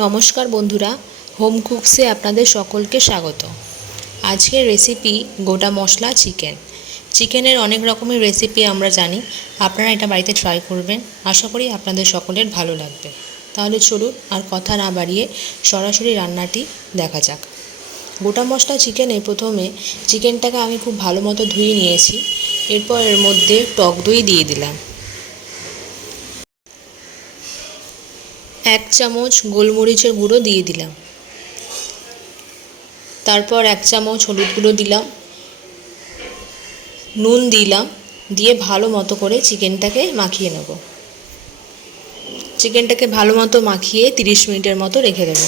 নমস্কার বন্ধুরা, হোম কুকসে আপনাদের সকলকে স্বাগত। আজকের রেসিপি গোটা মশলা চিকেন। চিকেনের অনেক রকমের রেসিপি আমরা জানি, আপনারা এটা বাড়িতে ট্রাই করবেন। আশা করি আপনাদের সকলের ভালো লাগবে। তাহলে চলুন আর কথা না বাড়িয়ে সরাসরি রান্নাটি দেখা যাক। গোটা মশলা চিকেনে প্রথমে চিকেনটাকে আমি খুব ভালো মতো ধুয়ে নিয়েছি। এরপর এর মধ্যে টক দই দিয়ে দিলাম, 1 চামচ গোলমরিচের গুঁড়ো দিয়ে দিলাম, তারপর 1 চামচ হলুদ গুঁড়ো দিলাম, নুন দিলাম, দিয়ে ভালো মতো করে চিকেনটাকে মাখিয়ে নেব। চিকেনটাকে ভালো মতো মাখিয়ে 30 মিনিটের মতো রেখে দেব।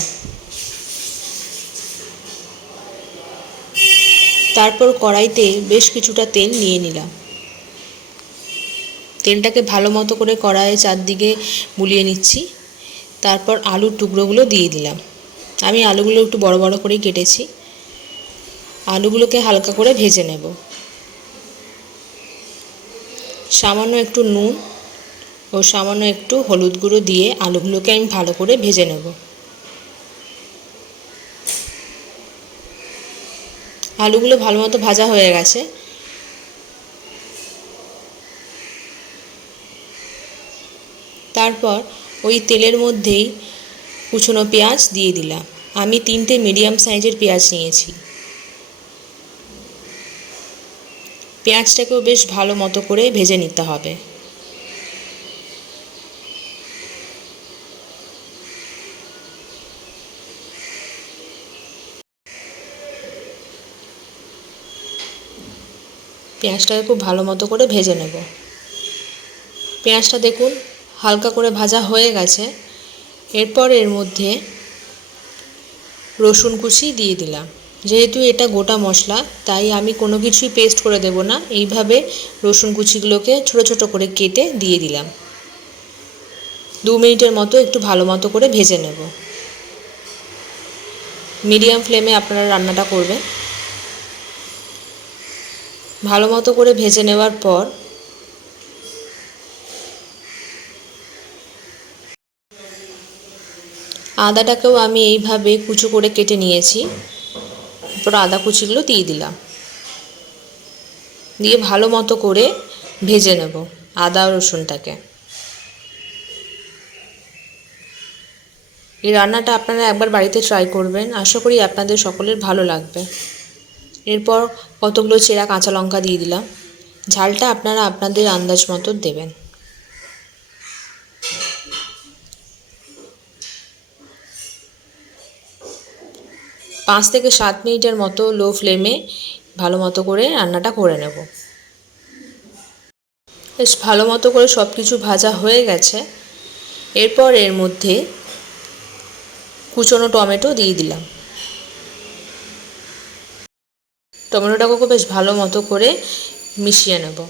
তারপর কড়াইতে বেশ কিছুটা তেল নিয়ে নিলাম। তেলটাকে ভালো মতো করে কড়াইয়ে চারদিকে বুলিয়ে নিচ্ছি। তারপর আলুর টুকরোগুলো দিয়ে দিলাম। আমি আলুগুলো একটু বড় বড় করে কেটেছি। আলুগুলোকে হালকা করে ভেজে নেব। সামান্য একটু নুন ও সামান্য একটু হলুদ গুঁড়ো দিয়ে আলুগুলোকে আমি ভালো করে ভেজে নেব। আলুগুলো ভালো মতো ভাজা হয়ে গেছে। তারপর ওই তেলের মধ্যেই কুচনো পেঁয়াজ দিয়ে দিলাম। আমি 3টে মিডিয়াম সাইজের পেঁয়াজ নিয়েছি। পেঁয়াজটাকেও বেশ ভালো মতো করে ভেজে নিতে হবে। পেঁয়াজটাকে খুব ভালো মতো করে ভেজে নেব। পেঁয়াজটা দেখুন হালকা করে ভাজা হয়ে গেছে। এরপর এর মধ্যে রসুন কুচি দিয়ে দিলাম। যেহেতু এটা গোটা মশলা, তাই আমি কোনো কিছুই পেস্ট করে দেব না। এইভাবে রসুন কুচিগুলোকে ছোট ছোট করে কেটে দিয়ে দিলাম। 2 মিনিটের মতো একটু ভালো মতো করে ভেজে নেব। মিডিয়াম ফ্লেমে আপনারা রান্নাটা করবেন। ভালো মতো করে ভেজে নেওয়ার পর আদাটাকেও আমি এইভাবে কুচো করে কেটে নিয়েছি। এরপর আদা কুচিগুলো দিয়ে দিলাম, দিয়ে ভালো মতো করে ভেজে নেব আদা রসুনটাকে। এই রান্নাটা আপনারা একবার বাড়িতে ট্রাই করবেন, আশা করি আপনাদের সকলের ভালো লাগবে। এরপর কতগুলো চেরা কাঁচা লঙ্কা দিয়ে দিলাম। ঝালটা আপনারা আপনাদের আন্দাজ মতো দেবেন। পাঁচ থেকে 7 মিনিটের মতো লো ফ্লেমে ভালো মতো করে রান্নাটা করে নেব। বেশ ভালো মতো করে সব কিছু ভাজা হয়ে গেছে। এরপর এর মধ্যে কুচনো টমেটো দিয়ে দিলাম। টমেটোটাকে বেশ ভালো মতো করে মিশিয়ে নেব।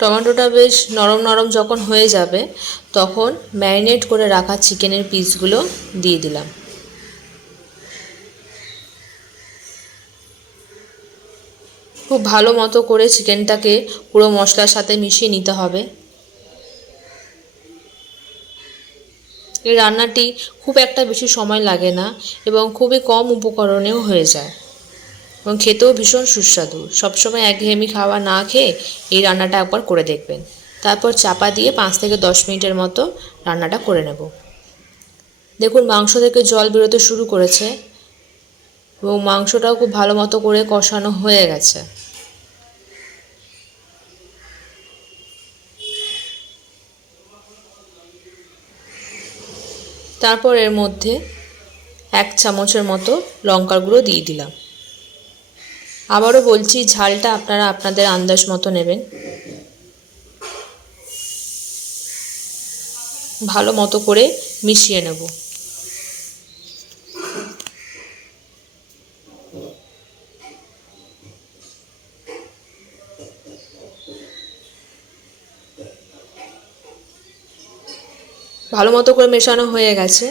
টমেটোটা বেশ নরম নরম যখন হয়ে যাবে, তখন ম্যারিনেট করে রাখা চিকেনের পিসগুলো দিয়ে দিলাম। খুব ভালো মতো করে চিকেনটাকে পুরো মশলার সাথে মিশিয়ে নিতে হবে। এই রান্নাটি খুব একটা বেশি সময় লাগে না এবং খুবই কম উপকরণেও হয়ে যায় এবং খেতেও ভীষণ সুস্বাদু। সবসময় একঘেয়েমি খাওয়া না খেয়ে এই রান্নাটা একবার করে দেখবেন। তারপর চাপা দিয়ে 5 থেকে 10 মিনিটের মতো রান্নাটা করে নেব। দেখুন মাংস থেকে জল বেরোতে শুরু করেছে এবং মাংসটাও খুব ভালো মতো করে কষানো হয়ে গেছে। তারপর এর মধ্যে 1 চামচের মতো লঙ্কার গুঁড়ো দিয়ে দিলাম। আবারও বলছি, ঝালটা আপনারা আপনাদের আন্দাজ মতো নেবেন। ভালো মতো করে মিশিয়ে নেব। ভালো মতো করে মেশানো হয়ে গেছে।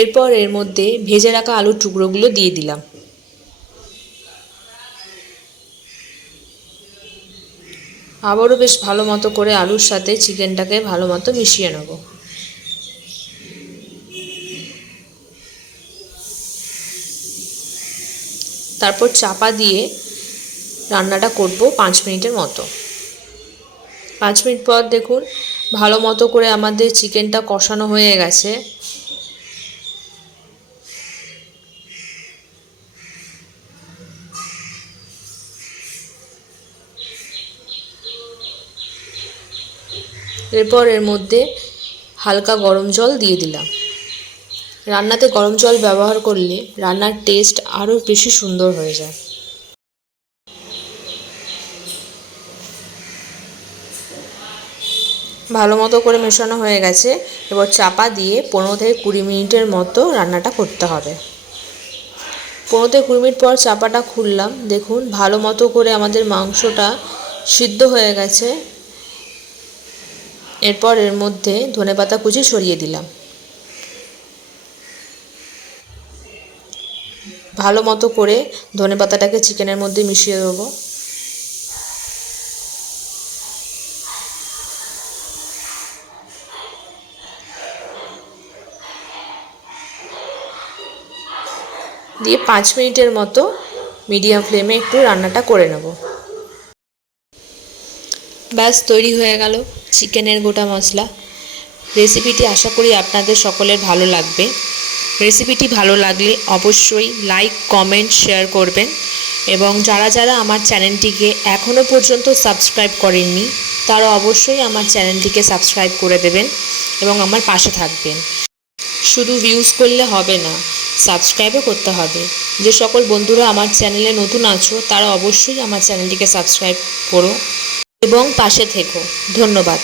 এরপর এর মধ্যে ভেজে রাখা আলুর টুকরোগুলো দিয়ে দিলাম। আবারও বেশ ভালো মতো করে আলুর সাথে চিকেনটাকে ভালো মতো মিশিয়ে নেব। তারপর চাপা দিয়ে রান্নাটা করব 5 মিনিটের মতো। 5 মিনিট পর দেখুন ভালো মতো করে আমাদের চিকেনটা কষানো হয়ে গেছে। এরপর এর মধ্যে হালকা গরম জল দিয়ে দিলাম। রান্নাতে গরম জল ব্যবহার করলে রান্নার টেস্ট আরও বেশি সুন্দর হয়ে যায়। ভালো মতো করে মেশানো হয়ে গেছে। এবার চাপা দিয়ে 15 থেকে 20 মিনিটের মতো রান্নাটা করতে হবে। 15 থেকে 20 মিনিট পর চাপাটা খুললাম। দেখুন ভালো মতো করে আমাদের মাংসটা সিদ্ধ হয়ে গেছে। এরপর এর মধ্যে ধনেপাতা কুচি ছড়িয়ে দিলাম। ভালো মতো করে ধনেপাতাটাকে চিকেনের মধ্যে মিশিয়ে দেবো। দিয়ে 5 মিনিটের মতো মিডিয়াম ফ্লেমে একটু রান্নাটা করে নেব। ব্যাস তৈরি হয়ে গেল চিকেনের গোটা মশলা। রেসিপিটি আশা করি আপনাদের সকলের ভালো লাগবে। রেসিপিটি ভালো লাগলে অবশ্যই লাইক, কমেন্ট, শেয়ার করবেন এবং যারা যারা আমার চ্যানেলটিকে এখনও পর্যন্ত সাবস্ক্রাইব করেননি তারা অবশ্যই আমার চ্যানেলটিকে সাবস্ক্রাইব করে দেবেন এবং আমার পাশে থাকবেন। শুধু ভিউজ করলে হবে না, সাবস্ক্রাইবও করতে হবে। যে সকল বন্ধুরা আমার চ্যানেলে নতুন আছো তারা অবশ্যই আমার চ্যানেলটিকে সাবস্ক্রাইব করো এবং পাশে থেকো। ধন্যবাদ।